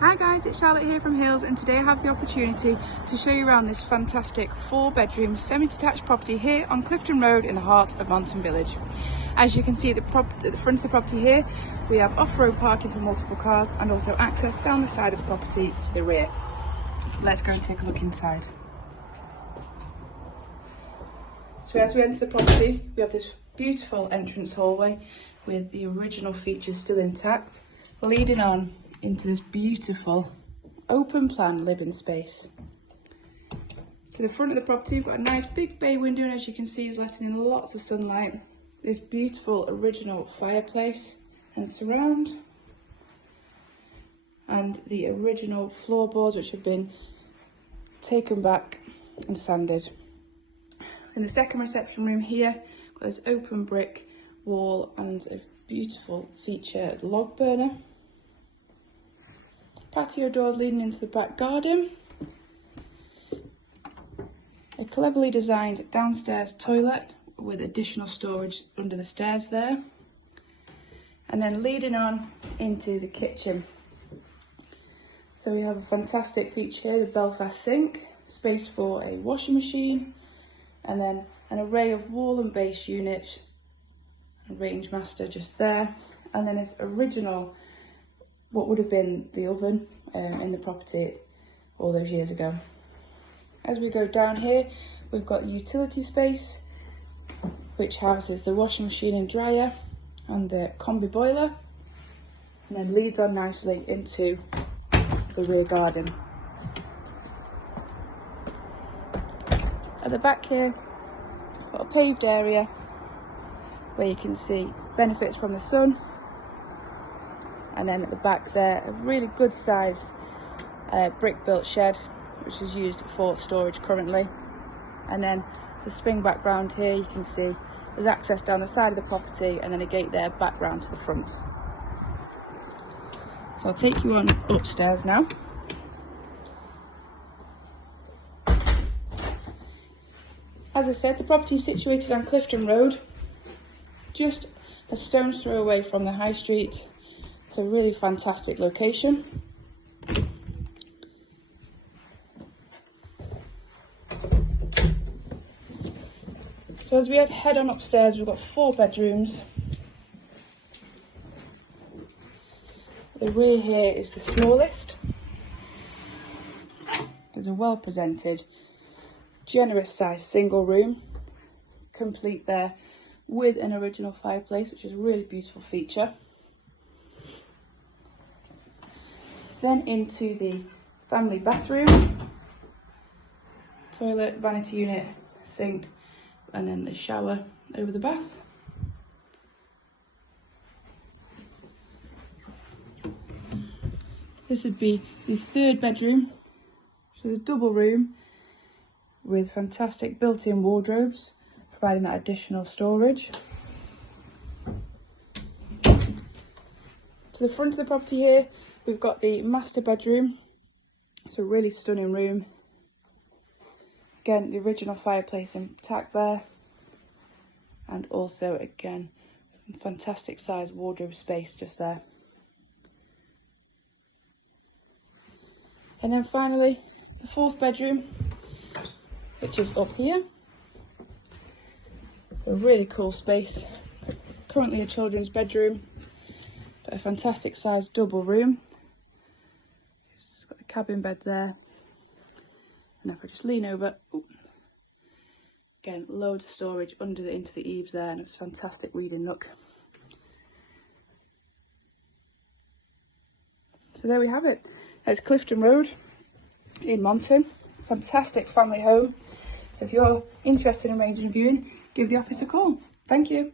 Hi guys, it's Charlotte here from Hills, and today I have the opportunity to show you around this fantastic 4-bedroom semi-detached property here on Clifton Road in the heart of Monton Village. As you can see at the front of the property here, we have off-road parking for multiple cars and also access down the side of the property to the rear. Let's go and take a look inside. So as we enter the property, we have this beautiful entrance hallway with the original features still intact, leading on into this beautiful open plan living space. To the front of the property, we've got a nice big bay window, and as you can see, is letting in lots of sunlight. This beautiful original fireplace and surround, and the original floorboards which have been taken back and sanded. In the second reception room here, got this open brick wall and a beautiful feature log burner. Patio doors leading into the back garden. A cleverly designed downstairs toilet with additional storage under the stairs there. And then leading on into the kitchen. So we have a fantastic feature here, the Belfast sink, space for a washing machine, and then an array of wall and base units, a range master just there, and then this original, what would have been the oven in the property all those years ago. As we go down here, we've got utility space, which houses the washing machine and dryer and the combi boiler, and then leads on nicely into the rear garden. At the back here, got a paved area where you can see benefits from the sun. And then at the back there, a really good size brick built shed, which is used for storage currently. And then to spring back round here, you can see there's access down the side of the property and then a gate there back round to the front. So I'll take you on upstairs now. As I said, the property is situated on Clifton Road, just a stone's throw away from the high street. It's a really fantastic location. So as we head on upstairs, we've got 4 bedrooms. The rear here is the smallest. There's a well presented, generous sized single room, complete there with an original fireplace, which is a really beautiful feature. Then into the family bathroom, toilet, vanity unit, sink, and then the shower over the bath. This would be the 3rd bedroom, which is a double room with fantastic built-in wardrobes, providing that additional storage. To the front of the property here, we've got the master bedroom. It's a really stunning room. Again, the original fireplace intact there. And also, again, fantastic size wardrobe space just there. And then finally, the 4th bedroom, which is up here. A really cool space. Currently a children's bedroom, but a fantastic size double room. It's got a cabin bed there. And if I just lean over, again, loads of storage into the eaves there, and it's a fantastic reading nook. So there we have it. That's Clifton Road in Monton. Fantastic family home. So if you're interested in arranging a viewing, give the office a call. Thank you.